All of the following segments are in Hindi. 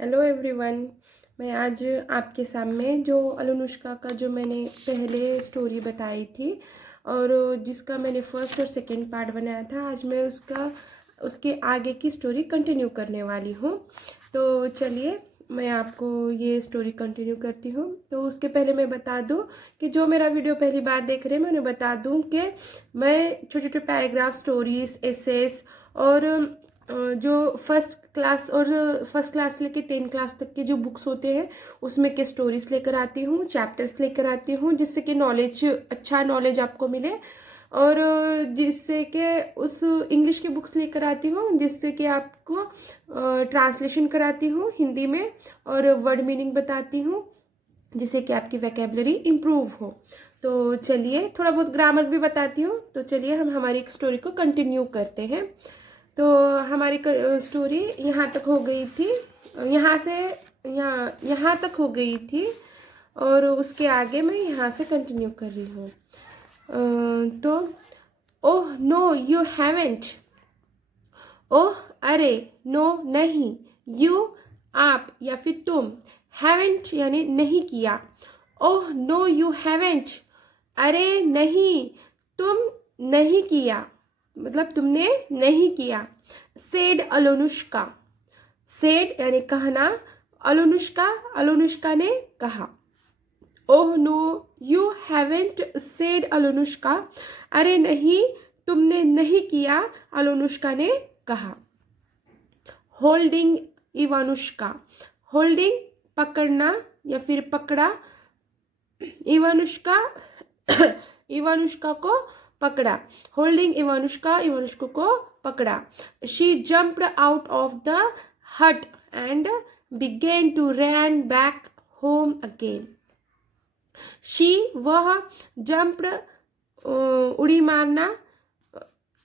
Hello everyone. मैं आज आपके सामने जो अनुष्का का जो मैंने पहले स्टोरी बताई थी और जिसका मैंने फर्स्ट और सेकंड पार्ट बनाया था, आज मैं उसके आगे की स्टोरी कंटिन्यू करने वाली हूँ। तो चलिए मैं आपको ये स्टोरी कंटिन्यू करती हूँ। तो उसके पहले मैं बता दूँ कि जो मेरा वीडियो पहली बार देख रहे हैं, मैं उन्हें बता दूँ कि मैं छोटे छोटे पैराग्राफ, स्टोरीज, एसेस और जो फर्स्ट क्लास लेके 10 क्लास तक के जो बुक्स होते हैं उसमें के स्टोरीज लेकर आती हूँ, चैप्टर्स लेकर आती हूँ, जिससे कि अच्छा नॉलेज आपको मिले। और जिससे कि उस इंग्लिश की बुक्स लेकर आती हूँ जिससे कि आपको ट्रांसलेशन कराती हूँ हिंदी में और वर्ड मीनिंग बताती हूँ, जिससे कि आपकी वैकेबलरी इम्प्रूव हो। तो चलिए थोड़ा बहुत ग्रामर भी बताती हूँ। तो चलिए हम हमारी एक स्टोरी को कंटिन्यू करते हैं। तो हमारी स्टोरी यहाँ तक हो गई थी, यहाँ से यहाँ तक हो गई थी और उसके आगे मैं यहाँ से कंटिन्यू कर रही हूँ। तो ओह नो यू हैवेंट, ओह अरे, नो नहीं, यू आप या फिर तुम, हैवेंट यानी नहीं किया, ओह नो यू हैवेंट अरे नहीं तुम नहीं किया, मतलब तुमने नहीं किया। सेड अलोनुष्का, सेड यानी कहना, अलोनुष्का अलोनुष्का ने कहा। Oh no you haven't said Alonushka, अरे नहीं तुमने नहीं किया, अलोनुष्का ने कहा। होल्डिंग इवानुष्का, होल्डिंग पकड़ना या फिर पकड़ा, इवानुष्का इवानुष्का को पकड़ा, होल्डिंग इवानुष्का इवानुष्का को पकड़ा। She jumped out of the hut and began to run back home again. She वह, जम्प्ड उड़ी मारना,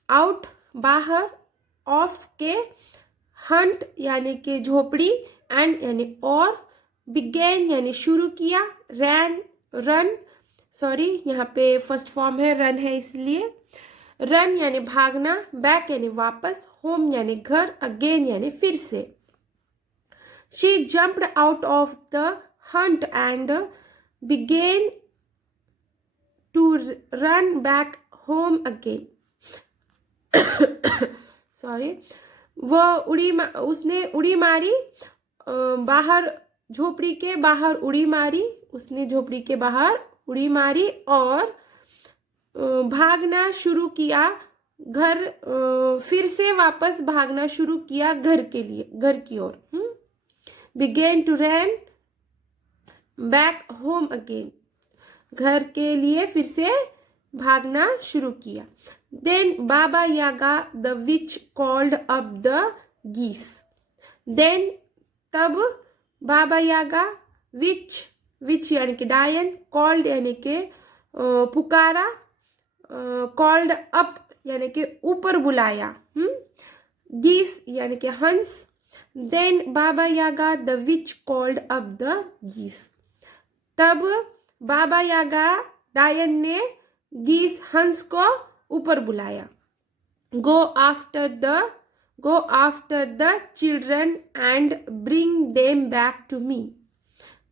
आउट बाहर, ऑफ के, हंट यानी कि झोपड़ी, एंड यानी और, बिगेन यानी शुरू किया, रैन रन, सॉरी यहाँ पे फर्स्ट फॉर्म है रन है इसलिए, रन यानी भागना, बैक यानी वापस, होम यानी घर, अगेन यानी फिर से। She jumped out of the hut and began to run back home again. Sorry, उसने उड़ी मारी, बाहर झोपड़ी के बाहर उड़ी मारी, उसने झोपड़ी के बाहर उड़ी मारी और भागना शुरू किया, घर फिर से वापस भागना शुरू किया घर के लिए, घर की ओर। Began to run back home again, घर के लिए फिर से भागना शुरू किया। देन बाबा यागा the which called up the गीस, देन तब बाबा यागा, विच यानी कि डायन, कॉल्ड यानी कि पुकारा, कॉल्ड अप यानी कि ऊपर बुलाया, गीस यानी कि हंस। देन बाबा यागा the which called up the गीस, तब बाबा यागा डायन ने गीस हंस को ऊपर बुलाया। Go after the children and bring them back to me,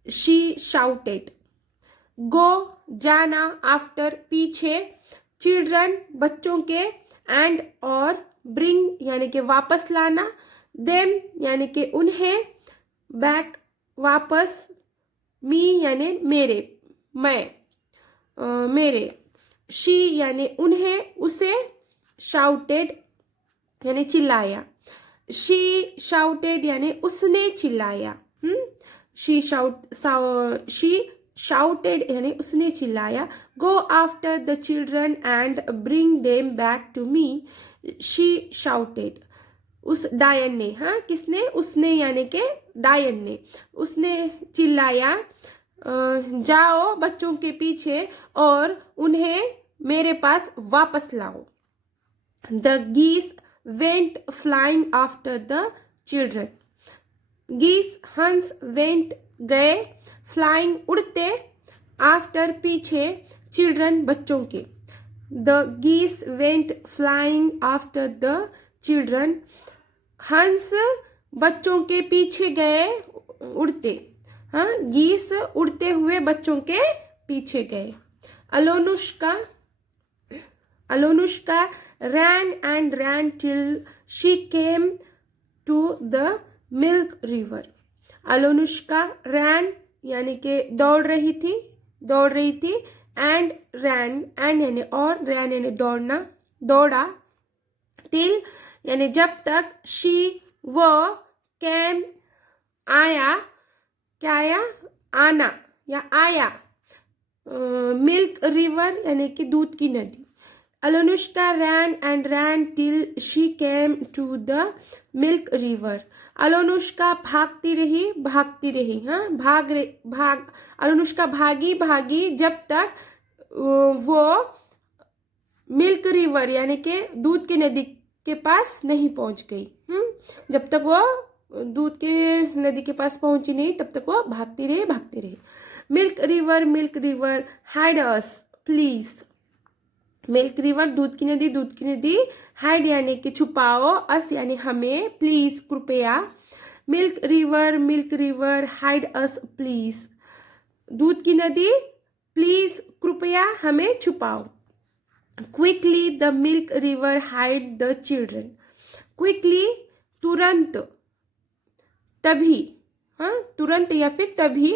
she shouted. Go जाना, आफ्टर पीछे, चिल्ड्रन बच्चों के, एंड और, ब्रिंग यानी कि वापस लाना, देम यानी कि उन्हें, बैक वापस, मी यानी मेरे, मेरे, शी यानी उन्हें उसे, शाउटेड यानी चिल्लाया, शी शाउटेड यानी उसने चिल्लाया, शी शाउटेड यानी उसने चिल्लाया। Go after the children and bring them back to me, she shouted, उस डायन ने, हाँ किसने, उसने यानी कि डायन ने, उसने चिल्लाया, जाओ बच्चों के पीछे और उन्हें मेरे पास वापस लाओ। द गीस went flying after the children, गीस हंस, वेंट गए, फ्लाइंग उड़ते, आफ्टर पीछे, चिल्ड्रन बच्चों के। द गीस went flying after the children, हंस बच्चों के पीछे गए, उड़ते, हाँ, गीस उड़ते हुए बच्चों के पीछे गए। अलोनुष्का ran and ran till she came to the milk river. अलोनुष्का ran यानी कि दौड़ रही थी and ran यानी और ran यानी दौड़ा till यानी जब तक she वो came आया, क्या आया, आना या आया, मिल्क रिवर यानी कि दूध की नदी। अलोनुष्का ran and ran till she came to the milk river. अलोनुष्का भागती रही, हाँ, अलोनुष्का भागी जब तक वो मिल्क रिवर यानी कि दूध की नदी के पास नहीं पहुंच गई। जब तक वो दूध के नदी के पास पहुंची नहीं तब तक वो भागती रही। Milk river hide us please. Milk river दूध की नदी, हाइड यानी कि छुपाओ, अस यानी हमें, प्लीज कृपया। Milk river hide us please. दूध की नदी प्लीज कृपया हमें छुपाओ। Quickly the milk river hide the children. Quickly तुरंत, तभी, हाँ, तुरंत या फिर तभी,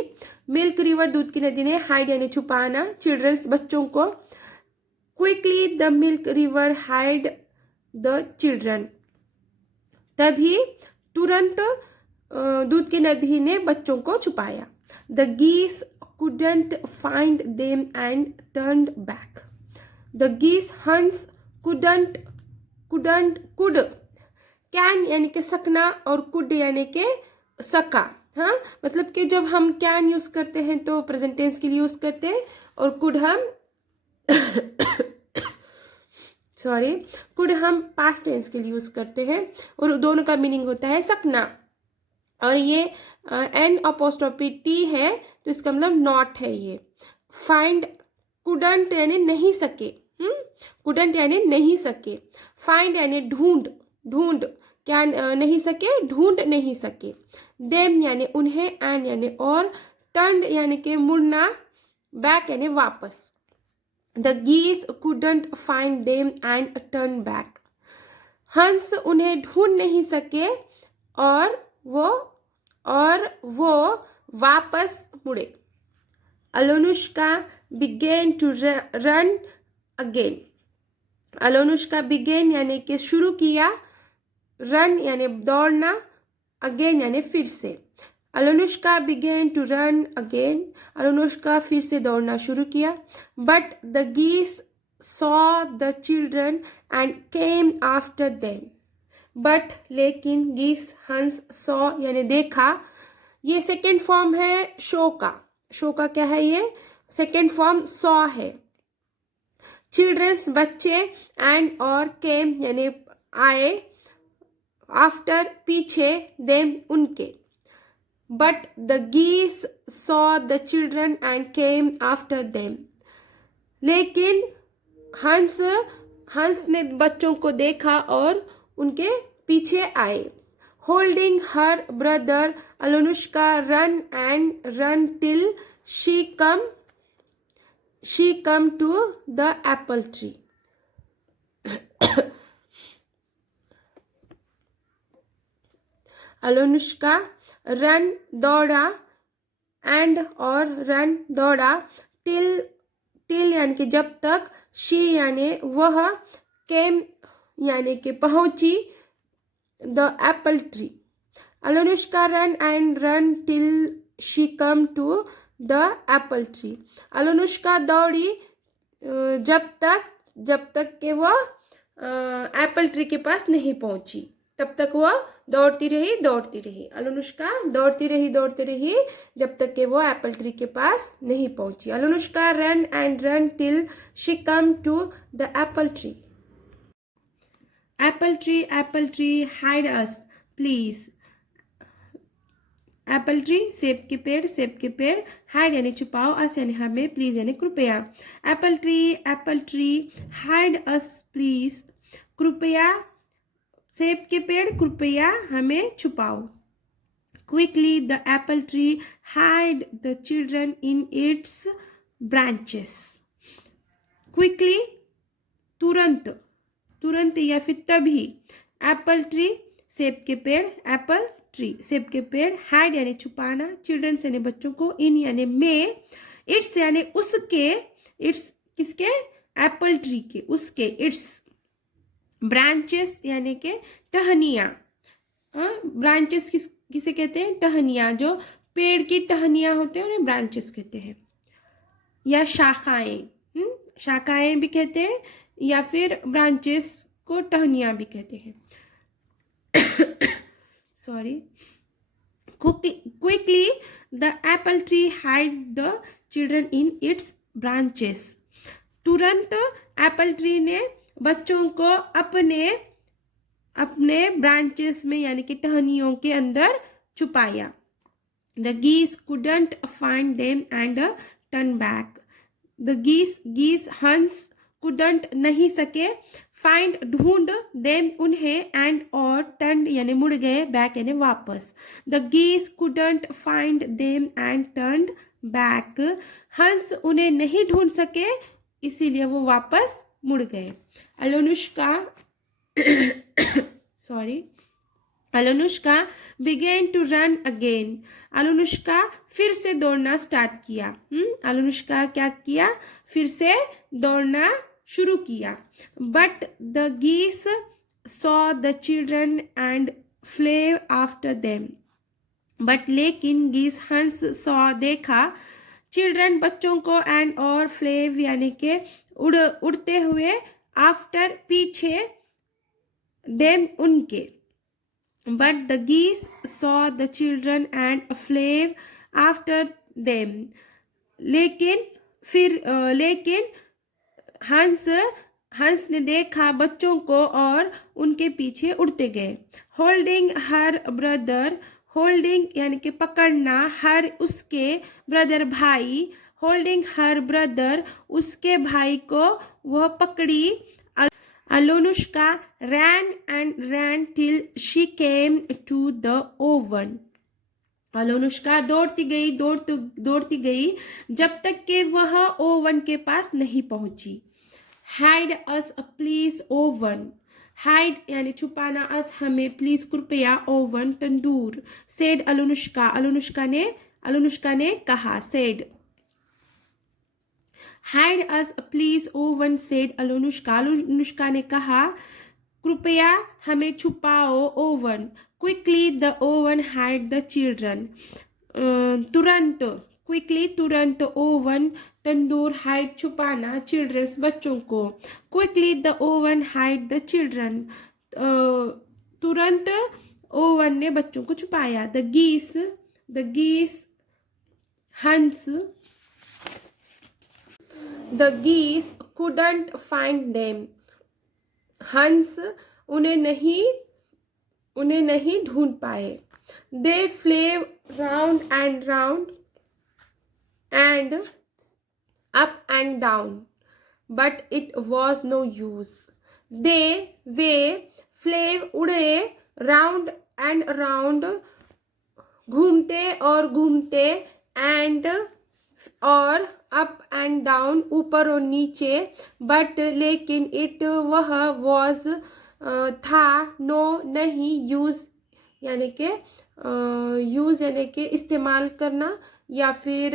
मिल्क रिवर दूध की नदी ने हाइड यानी छुपाना, चिल्ड्रंस बच्चों को। Quickly the milk river hide the children. तभी तुरंत दूध की नदी ने बच्चों को छुपाया। द गीस couldn't find them and turned back. The geese हंस could कैन यानी कि सकना और कुड यानी कि सका, हाँ, मतलब कि जब हम कैन यूज करते हैं तो प्रेजेंट टेंस के लिए यूज करते हैं और कुड हम पास्ट टेंस के लिए यूज करते हैं और दोनों का मीनिंग होता है सकना। और ये एन अपोस्ट्रोफी टी है तो इसका मतलब नॉट है। ये फाइंड कुडंट यानी नहीं सके, कुडंट यानी नहीं सके। फाइंड यानी ढूंढ, क्या नहीं सके, ढूंढ नहीं सके। देम यानी उन्हें, एंड यानी और, टर्न यानी कि मुड़ना, बैक यानी वापस। द गीस couldn't find them and turn back. हंस उन्हें ढूंढ नहीं सके और वो वापस मुड़े। अलोनुष्का began to run again. अलोनुष्का began यानी कि शुरू किया, रन यानी दौड़ना, अगेन यानी फिर से। अलोनुष्का began to run again. अलोनुष्का फिर से दौड़ना शुरू किया। But the geese saw the children and came after them. But लेकिन, गीस हंस, सॉ यानी देखा, ये सेकेंड फॉर्म है शो का क्या है, ये सेकेंड फॉर्म सॉ है। चिल्ड्रंस बच्चे, एंड और केम यानी आए, आफ्टर पीछे, देम उनके। बट द गीस saw the children and came after them. लेकिन हंस ने बच्चों को देखा और उनके पीछे आए। Holding her brother, Alonushka run till she come to the apple tree. Alonushka run दौड़ा, एंड और रन दौड़ा, टिल यानी कि जब तक, शी यानी वह, केम यानी कि पहुंची, the apple tree. Alonushka run till she come to the apple tree. Alonushka दौड़ी जब तक कि वह एप्पल ट्री के पास नहीं पहुंची, तब तक वह दौड़ती रही। अलोनुष्का दौड़ती रही जब तक कि वो एप्पल ट्री के पास नहीं पहुंची। Alonushka run till she come to the apple tree. Apple tree hide us please. Apple tree सेब के पेड़, हाइड यानी छुपाओ, अस यानी हमें, प्लीज यानी कृपया। Apple tree hide us please. कृपया, सेब के पेड़ कृपया हमें छुपाओ। Quickly the apple tree hid the children in its branches. Quickly तुरंत, तुरंत या फिर तभी, एप्पल ट्री सेब के पेड़, एप्पल ट्री सेब के पेड़, हाइड यानी छुपाना, चिल्ड्रंस यानी बच्चों को, इन यानी में, इट्स यानी उसके, इट्स किसके, एप्पल ट्री के, उसके, इट्स, ब्रांचेस यानी के टहनियाँ, ब्रांचेस किसे कहते हैं, टहनियाँ, जो पेड़ की टहनियाँ होते हैं उन्हें ब्रांचेस कहते हैं, या शाखाएं, शाखाएं भी कहते हैं, या फिर ब्रांचेस को टहनियाँ भी कहते हैं। Sorry. Quickly the apple tree hid the children in its branches. तुरंत एप्पल ट्री ने बच्चों को अपने अपने ब्रांचेस में यानी कि टहनियों के अंदर छुपाया। The geese couldn't find them and turned back. The geese हंस couldn't नहीं सके, find ढूंढ, them उन्हें, and और turned यानी मुड़ गए, back यानी वापस। The geese couldn't find them and turned back. हंस उन्हें नहीं ढूंढ सके इसीलिए वो वापस मुड़ गए। Alonushka sorry, Alonushka began to run again. Alonushka फिर से दौड़ना स्टार्ट किया। अलनुष्का क्या किया, फिर से दौड़ना शुरू किया। But the geese saw the children and flew after them. But लेकिन geese हंस saw देखा, children बच्चों को, and और flew यानी के उड़ते हुए, after पीछे, them उनके। But the geese saw the children and flew after them. लेकिन हंस ने देखा बच्चों को और उनके पीछे उड़ते गए। Holding her brother, holding यानी कि पकड़ना, her उसके, brother भाई, holding her brother उसके भाई को वह पकड़ी। Alonushka ran till she came to the oven. अलोनुष्का दौड़ती गई जब तक कि वह ओवन के पास नहीं पहुंची। Hide us please oven. Hide यानी छुपाना, us हमें, please कृपया, ओवन तंदूर। Said अलोनुष्का, अलोनुष्का ने कहा, said। Hide us please oven, said अलोनुष्का, Alonushka ने कहा, कृपया हमें छुपाओ, oven. Quickly the oven hid the children. तुरंत, quickly तुरंत, ओवन तंदूर, hide छुपाना, children बच्चों को। Quickly the oven hid the children. तुरंत ओवन ने बच्चों को छुपाया। The geese हंस, The geese couldn't find them. हंस उन्हें नहीं ढूंढ पाए। They flew round and round and up and down, but it was no use. Way flew उड़े, round and round घूमते और घूमते, and और अप एंड डाउन ऊपर और नीचे, बट लेकिन इट वह, वॉज था, नो नहीं, यूज यानी के इस्तेमाल करना या फिर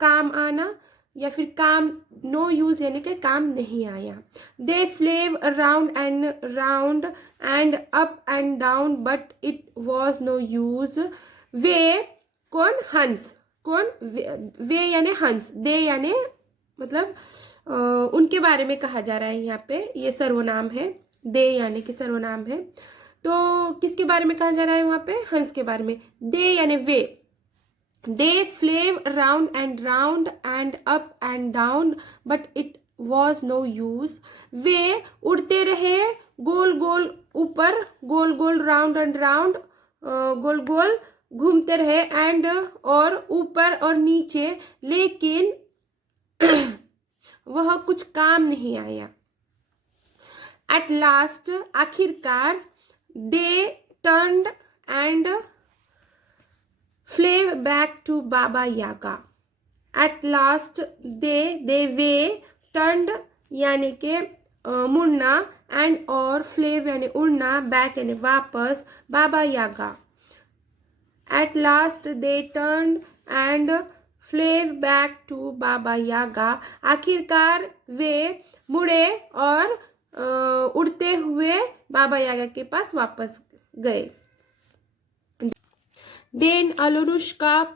काम आना, या फिर काम, नो यूज यानी कि काम नहीं आया। They flew round and up and down but it was no use. वे कौन, हंस, कौन, वे यानी हंस, दे यानी मतलब उनके बारे में कहा जा रहा है यहाँ पे, ये सर्वनाम है, दे यानी कि सर्वनाम है। तो किसके बारे में कहा जा रहा है वहाँ पे, हंस के बारे में। दे यानी वे, they flew round and up and down but it was no use. वे उड़ते रहे गोल गोल ऊपर, गोल गोल, राउंड एंड राउंड, गोल गोल घूमते रहे, एंड और ऊपर और नीचे, लेकिन वह कुछ काम नहीं आया। एट लास्ट आखिरकार, दे turned and back to Baba Yaga. At last they way turned यानी के मुड़ना, and और flew यानी उड़ना, back यानी वापस, बाबा यागा. At last they turned and flew back to Baba Yaga. आखिरकार वे मुड़े और उड़ते हुए बाबा यागा के पास वापस गए. Then Alunushka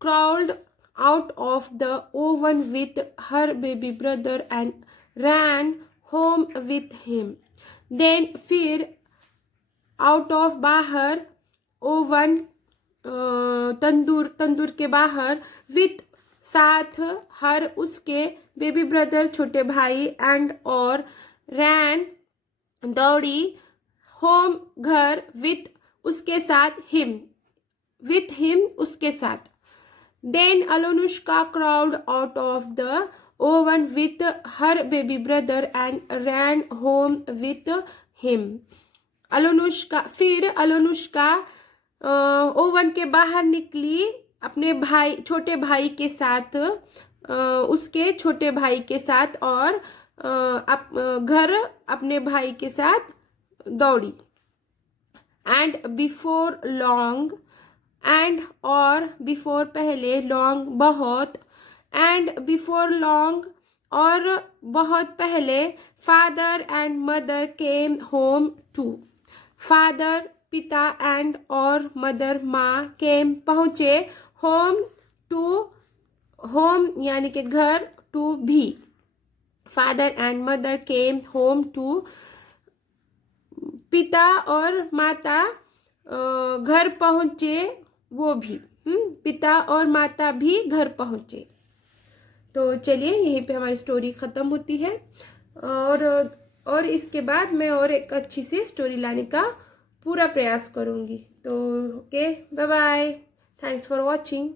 crawled out of the oven with her baby brother and ran home with him. Then फिर out of बाहर, ओवन तंदूर के बाहर, with साथ, हर उसके, बेबी ब्रदर छोटे भाई, एंड और, ran दौड़ी, होम घर, with उसके साथ, हिम उसके साथ. Then Alunushka crawled out of the oven with her baby brother and ran home with him. फिर अलोनुष्का ओवन के बाहर निकली अपने भाई, छोटे भाई के साथ, उसके छोटे भाई के साथ, और घर अपने भाई के साथ दौड़ी. And before long, and और before पहले, long बहुत, and before long और बहुत पहले, father and mother came home too. father पिता, and और mother माँ, came पहुँचे, home to home यानी कि घर, to भी. father and mother came home to पिता और माता घर पहुँचे, वो भी. पिता और माता भी घर पहुँचे. तो चलिए यहीं पे हमारी स्टोरी ख़त्म होती है, और इसके बाद मैं और एक अच्छी सी स्टोरी लाने का पूरा प्रयास करूँगी. तो okay, bye bye, thanks for watching.